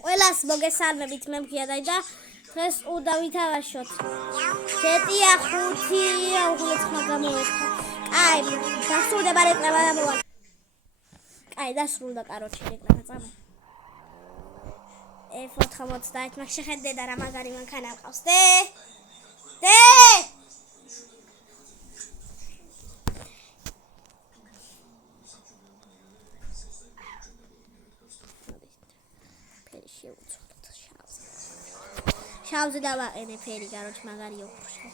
ყველას მოგესალმებით, მე მგიადაი და დღეს უნდა ვითავაშოთ. 7-ია, 5-ია, უღლეცმა გამოვეთხა. კაი, დასრულდება რეკლამა და მოვა. კაი, დასრულდა კაროჩი რეკლამა წამო. F91 მაგ შეხედე და რა მაგარი მანქანა ყავს. დე! შავზე დავაყენე ფერი, კაროჩი მაგარია უფრო.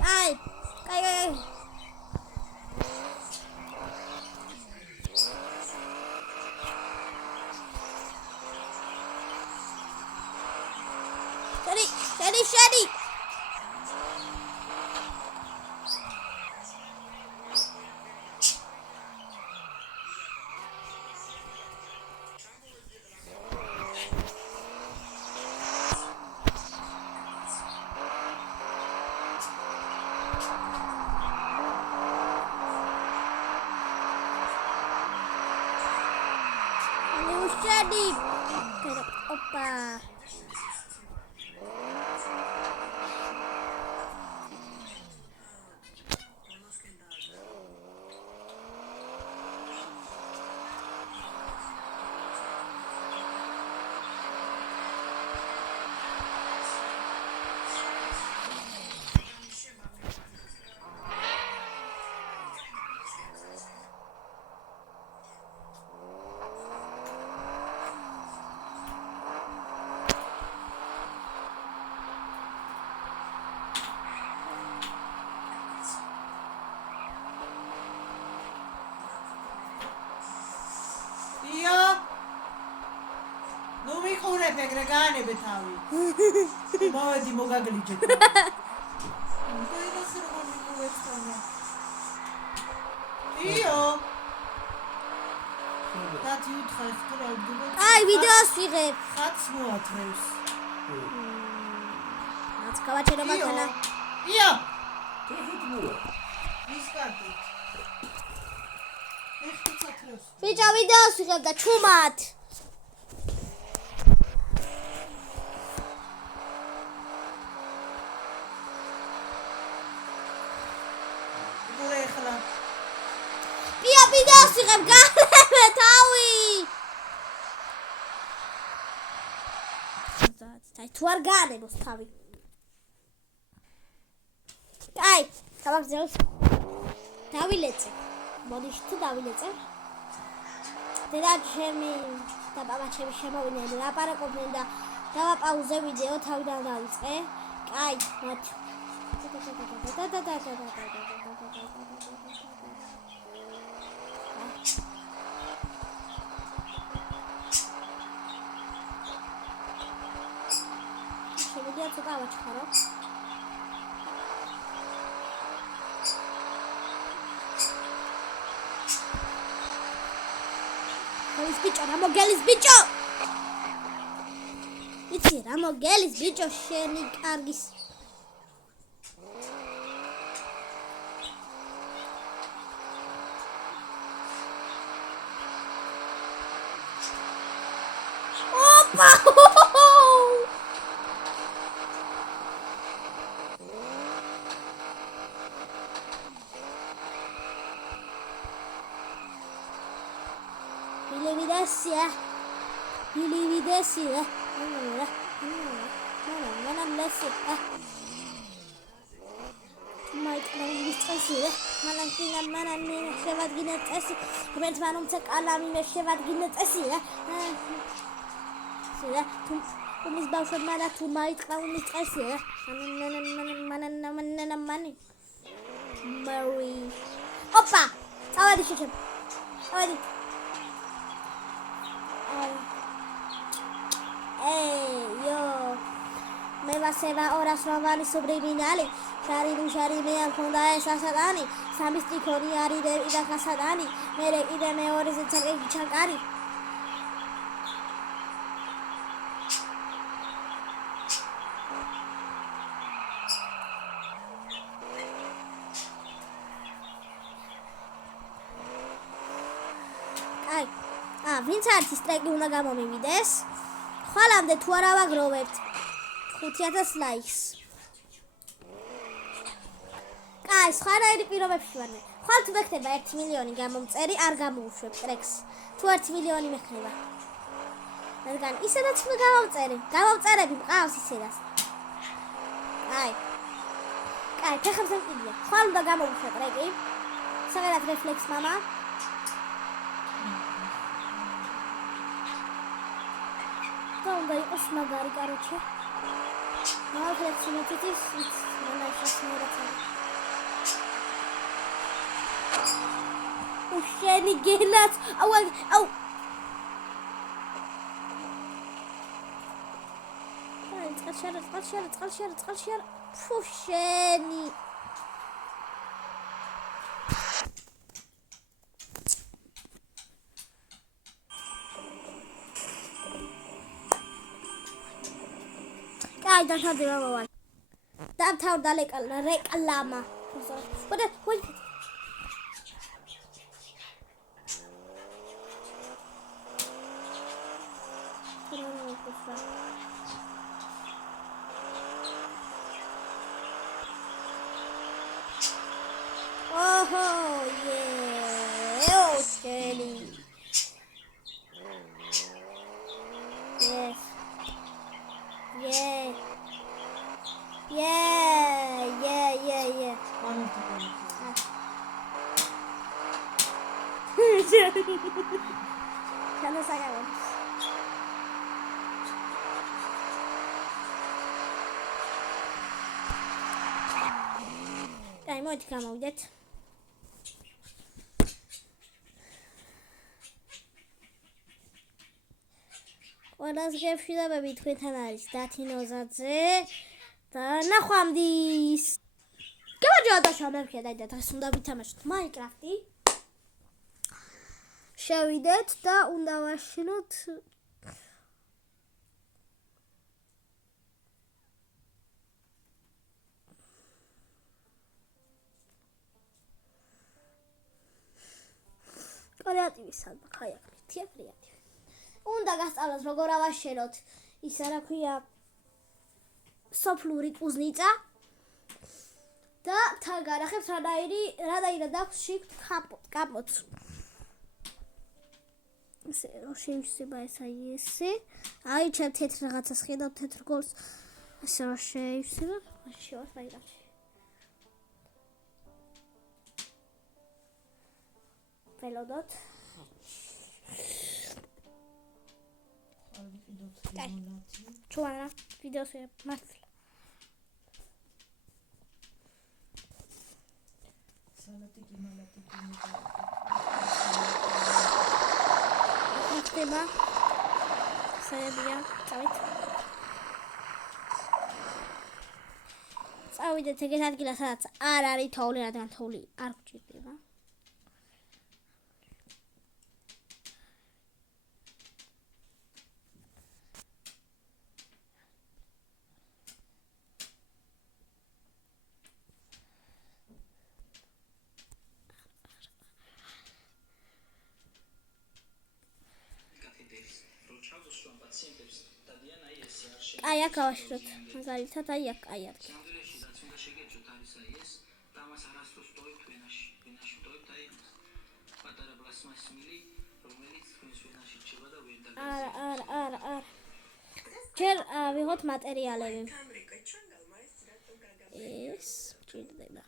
Კაი. Shady. Opa. Pegregane betavi. Ma di mogaglice. Io. Dati utrecht Ai, videos figret. Gats nur treus. Ats kavachero makana. Io. Video videos figret da chumat. Videos figret gale tawi. Tai tu ar gale nos tavi. Ai, tavagzeus. Daviletse. Modish tu daviletse. Teda chemi da baba chemi shemovinen laparakovnen da davapauze video tavidan daviწყე. Ai, mat. Video to გავაჩქარო. Ramoggelis bicho. Იცი, Ramoggelis bicho შენი კარგის. Opa! Bilividesi. Opa! Avadi şeker. Avadi. Yo. მე სევა ორას რომანი სუბრიმინალი შარი მეა მქონდა ეს ასატანი სამის ტიქონი არის დევი და გასატანი მერე კიდე მეორეზე ჩაკარი ვინც არის სტრაიკი უნდა გამომივიდეს ხვალამდე თუ არა ვაგროვებთ 5000 ლაიქს კაი სხვანაირი პირობებში ვარ მე ხვალ თუ მეხდება 1 მილიონი გამომწერი არ გამოვუშვებ ტრეკს თუ 1 მილიონი მეხდება რადგან ისედაც უნდა გამომწერები მყავს ისედაც კაი ფეხებს მყიდია ხვალ უნდა გამოვუშვე ტრეკი საგერად რეფლექს მამა უნდა იყოს მაგარი კაროჩე მაგალითად სიმეთითის მანდა ხასნერაცა უშენი გელაც აუ წყალშარა ფუშენი აი დათადება მოვალ დამთავრდა რეკლამა ვადა ოჰო შველი yes Yeah. Can I say that? I might come out that. Let's give you the baby between us. That he knows that's it. ნახვამდის გემარჯობა მე ვქედა და დღეს უნდა ვითამაშოთ მაინკრაფტი შევიდეთ და უნდა ვაშინოთ კრეატივის ალბათ ხაი აქ მითია კრეატივი უნდა გასწავლოთ როგორ ავაშენოთ ისა რა ქვია სოფლური კუზნიცა და თან გარახებს რანაირად აქვს შიგ კაპოტს ესე შეიძლება ესე აი ჩემ თეთრ რაღაცას ხედავ თეთრ გოლს ესე რა შეიძლება შევარ მაინკრაფტში ველოდოთ ჩუარა ვიდეოზე მართლა სალატიკი ხდება საერთია წავიდეთ ეგეთ ადგილას სადაც არ არის თოვლი რადგან თოვლი არ გჭირდება აი აქ ავაშროთ მაგალითად აი აქ აი აქ არა ჯერ ვიღოთ მატერიალები ეს ჭირდება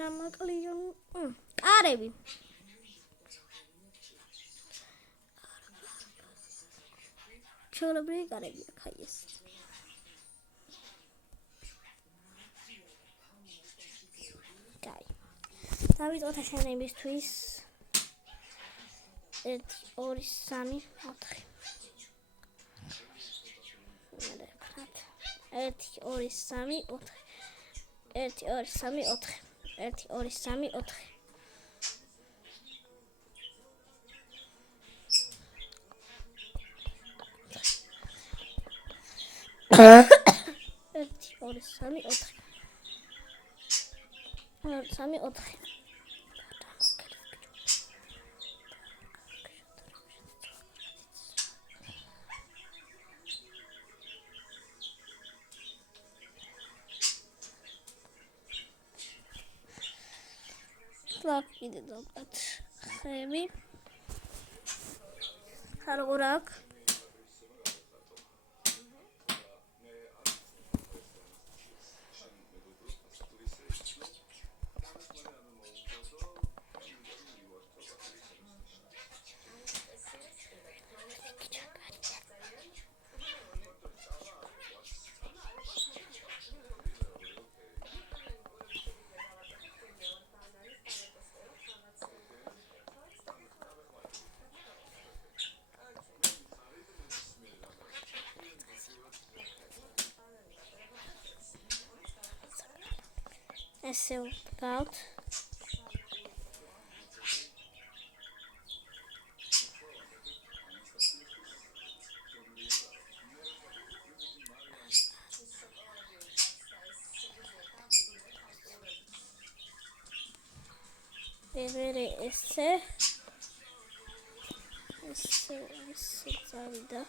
რა მაკლია. კარები. ჩაოლებრივი კარები აქ აი ეს. კაი. დავიწყოთ აშენებისთვის 1 2 3 4 1 2 3 4 1 2 3 4 1 2 3 4 Lapide dobrat ხები. როგორ აქვს? ესე ვდგავთ. მერე ესე წავიდა.